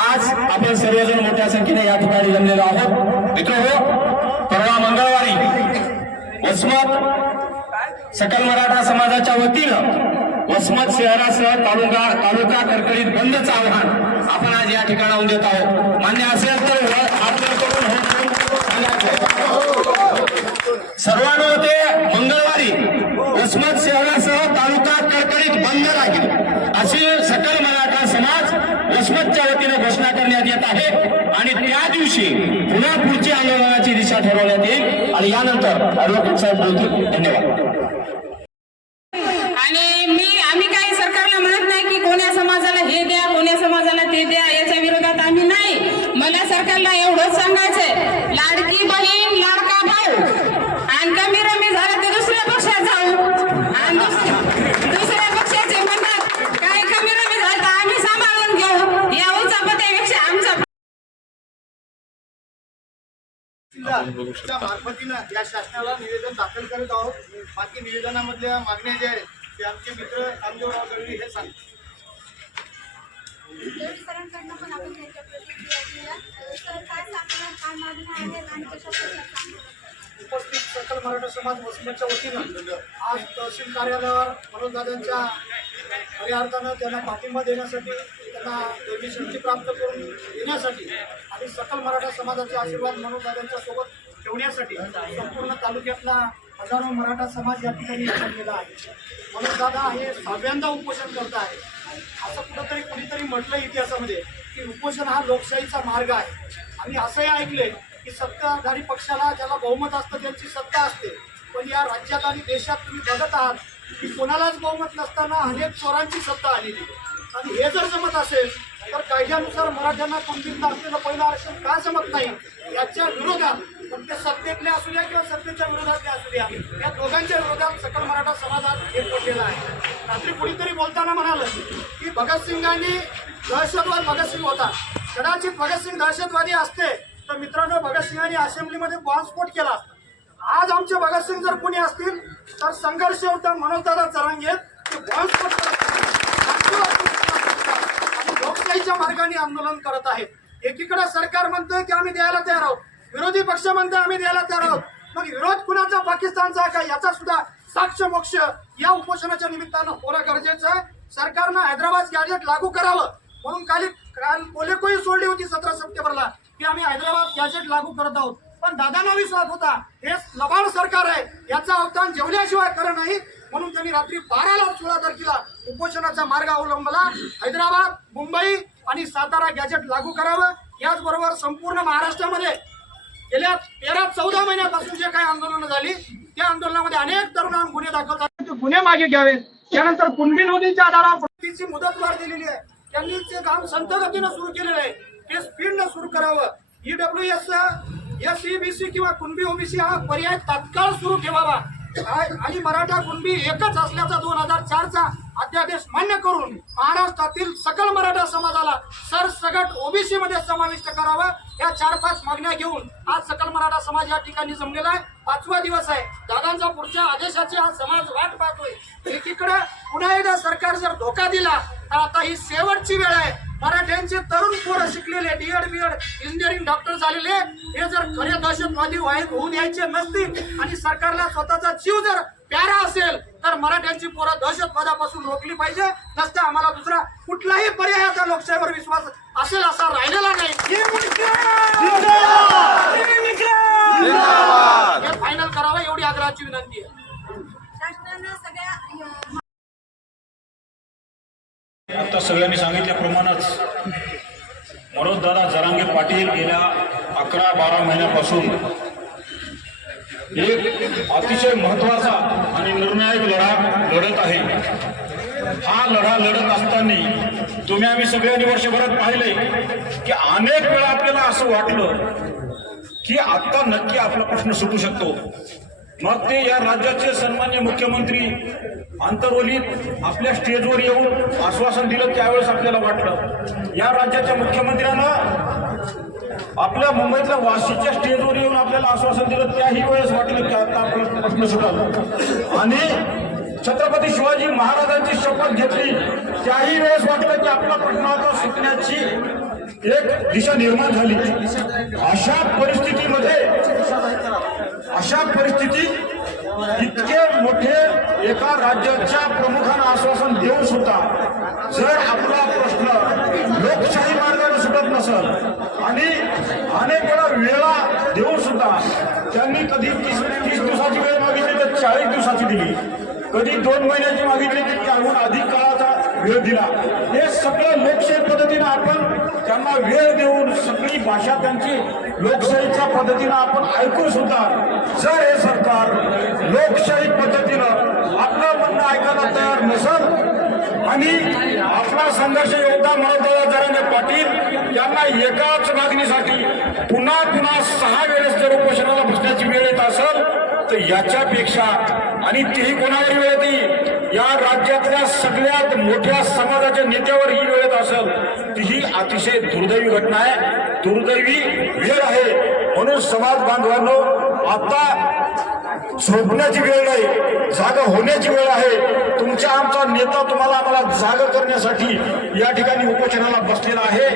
आज आपण सर्वजण मोठ्या संख्येने या ठिकाणी जमलेलो आहोत. मित्र हो, परवा मंगळवारी वसमत सकल मराठा समाजाच्या वतीनं वसमत शहरासह तालुका तालुका कडकडीत बंदचं आव्हान आपण आज या ठिकाणाहून देत आहोत. मान्य असेल तर सर्वांना होते. राबवण्यात येईल आणि यानंतर ऍडव्होकेट साहेब बोलतील. धन्यवाद. आणि मी आम्ही काही सरकारला म्हणत नाही की कोण्या समाजाला हे द्या कोण्या समाजाला ते द्या याच्या विरोधात आम्ही नाही. मला सरकारला एवढंच सांगायचंय. लाडकी बहीण मार्फतीनं या शासनाला निवेदन दाखल करत आहोत. बाकी निवेदनामधल्या मागण्या ज्या आहेत ते आमचे मित्र दळवी हे सांगतात. सरांकडनं पण आपण त्यांच्या प्रतिक्रिया घेऊया. सर काय सांगणार काय मागण्या आहेत आणि कशा प्रकारच्या उपस्थित सकल मराठा समाज वसमतच्या वतीनं आज तहसील कार्यालयावर मनोजदादांच्या खऱ्या अर्थानं त्यांना पाठिंबा देण्यासाठी त्यांना त्यांची शक्ती प्राप्त करून देण्यासाठी आणि सकल मराठा समाजाचे आशीर्वाद मनोजदादांच्या सोबत ठेवण्यासाठी संपूर्ण तालुक्यातला हजारो मराठा समाज या ठिकाणी एकत्रलेला आहे. मनोजदादा हे सहाव्यांदा उपोषण करत आहे असं कुठंतरी कुणीतरी म्हटलं इतिहासामध्ये की उपोषण हा लोकशाहीचा मार्ग आहे. आणि असंही ऐकले की सत्ताधारी पक्षाला ज्याला बहुमत असतं त्यांची सत्ता असते. पण या राज्यात आणि देशात तुम्ही बघत आहात की कोणालाच बहुमत नसताना अनेक चोरांची सत्ता आलेली. आणि हे जर जमत असेल तर कायद्यानुसार मराठ्यांना कुणबींना असलेलं पहिलं आरक्षण का जमत नाही याच्या विरोधात पण ते सत्तेतले असू द्या किंवा सत्तेच्या विरोधातले असू द्या या दोघांच्या विरोधात सकल मराठा समाजात हे पडलेला आहे. रात्री कुणीतरी बोलताना म्हणालं की भगतसिंगांनी दहशतवाद भगतसिंग होता. कदाचित भगतसिंग दहशतवादी असते तर मित्रांनो भगतसिंगांनी असेंब्लीमध्ये बॉम्बस्फोट केला असता. आज आमचे भगतसिंग जर कोणी असतील तर संघर्ष होता मनोजदादा चरांगे लोकशाहीच्या मार्गाने आंदोलन करत आहेत एकीकडे सरकार म्हणतोय की आम्ही द्यायला तयार आहोत. विरोधी पक्ष म्हणतोय आम्ही द्यायला तयार आहोत. मग विरोध कुणाचा? पाकिस्तानचा का? याचा सुद्धा साक्ष मोक्ष या उपोषणाच्या निमित्तानं होणं गरजेचं आहे. सरकारनं हैदराबाद गॅजेट लागू करावं. म्हणून काल काल पोलेकोही सोडली होती सतरा सप्टेंबरला. की आम्ही हैदराबाद गॅजेट लागू करत आहोत. पण दादांना विश्वास होता. हे लबाड सरकार आहे. याचा अवतान जेवल्याशिवाय खरं नाही. म्हणून त्यांनी रात्री बाराला सोळा तारखेला उपोषणाचा मार्ग अवलंबला. हैदराबाद मुंबई आणि सातारा गॅजेट लागू करावं. याचबरोबर संपूर्ण महाराष्ट्रामध्ये गेल्या तेरा चौदा महिन्यापासून जे काही आंदोलनं झाली त्या आंदोलनामध्ये अनेक तरुणांवर गुन्हे दाखल झाले. ते गुन्हे मागे घ्यावेत त्यानंतर कुणबी नोंदीच्या आधारावर मुदत मुदतवाढ दिलेली आहे. त्यांनी ते काम संत गतीनं सुरू केलेलं आहे ते स्पीडनं सुरू करावं. ईडब्ल्यू एस एस ईबीसी किंवा कुणबी ओबीसी हा पर्याय तात्काळ सुरू ठेवावा. आणि मराठा कुणबी एकच असल्याचा दोन हजार चारचा अध्यादेश मान्य करून महाराष्ट्रातील सकल मराठा समाजाला सरसगट ओबीसी मध्ये समाविष्ट करावा या चार पाच मागण्या घेऊन आज सकल मराठा समाज या ठिकाणी जमलेला आहे. पाचवा दिवस आहे. दादांचा पुढच्या आदेशाची हा समाज वाट पाहतोय. एकीकडे पुन्हा एकदा सरकार जर धोका दिला तर आता ही शेवटची वेळ आहे. मराठ्यांचे तरुण पोरं शिकलेले डीएड बीएड इंजिनिअरिंग डॉक्टर झालेले. हे जर खरे दहशतवादी व्हाय- होऊ द्यायचे नसतील आणि सरकारला स्वतःचा जीव जर प्यारा असेल तर मराठ्यांची पोरं दहशतवादापासून रोखली पाहिजे. नसतं आम्हाला दुसरा कुठलाही पर्याय आता लोकशाहीवर विश्वास असेल असा राहिलेला नाही. हे फायनल करावं एवढी आग्रहाची विनंती आहे. आता सगळ्यांनी सांगितल्याप्रमाणेच मनोजदादा जरांगे पाटील गेल्या अकरा बारा महिन्यापासून एक अतिशय महत्त्वाचा आणि निर्णायक लढा लढत आहे. हा लढा लढत असताना तुम्ही आम्ही सगळ्यांनी वर्षभरात पाहिले की अनेक वेळा आपल्याला असं वाटलं की आता नक्की आपला प्रश्न सुटू शकतो. मग ते या राज्याचे सन्मान्य मुख्यमंत्री आंतरवलीत आपल्या स्टेजवर येऊन आश्वासन दिलं त्यावेळेस आपल्याला वाटलं. या राज्याच्या मुख्यमंत्र्यांना आपल्या मुंबईतल्या वाशीच्या स्टेजवर येऊन आपल्याला आश्वासन दिलं त्याही वेळेस वाटलं की आता आपला प्रश्न सुटाला आणि छत्रपती शिवाजी महाराजांची शपथ घेतली त्याही वेळेस वाटलं की आपला प्रश्न आता सुटण्याची एक दिशा निर्माण झाली. अशा परिस्थितीमध्ये अशा परिस्थितीत इतके मोठे एका राज्याच्या प्रमुखांना आश्वासन देऊन सुद्धा जर आपला प्रश्न लोकशाही मार्गाने सुटत नसल आणि अनेक वेळा वेळा देऊन सुद्धा त्यांनी कधी तीस तीस दिवसाची वेळ मागितली तर चाळीस दिवसाची दिली. कधी दोन महिन्याची मागितली तर त्याहून अधिक काळाचा वेळ दिला. हे सगळं लोकशाही पद्धतीनं आपण त्यांना वेळ देऊन सगळी भाषा त्यांची लोकशाहीच्या पद्धतीनं आपण ऐकून सुद्धा जर हे सरकार. लोकशाही पद्धतीनं आपलं म्हणणं ऐकायला तयार नसल आणि आपला संघर्ष योद्धा मनोदरा जरांगे पाटील यांना एकाच मागणीसाठी पुन्हा पुन्हा सहा वेळेस जर उपोषणाला बसण्याची वेळ येत असेल तर याच्यापेक्षा आणि तेही कोणावर वेळ येते या राज्यातल्या सगळ्यात मोठ्या समाजाच्या नेत्यावर ही वेळ असेल ती ही अतिशय दुर्दैवी घटना आहे. दुर्दैवी वेळ आहे. म्हणून समाज बांधवांनो आता झोपण्याची वेळ नाही जागा होण्याची वेळ आहे. तुमच्या आमचा नेता तुम्हाला आम्हाला जागा करण्यासाठी या ठिकाणी उपोषणाला बसलेला आहे.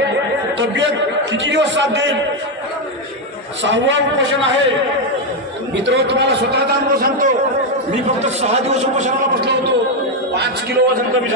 तब्येत किती दिवस साथ देईल? सहावा उपोषण आहे. मित्र तुम्हाला स्वतःचा अनुभव सांगतो. मी फक्त सहा दिवस उपोषणाला बसलो होतो. पाच किलो वजन कमी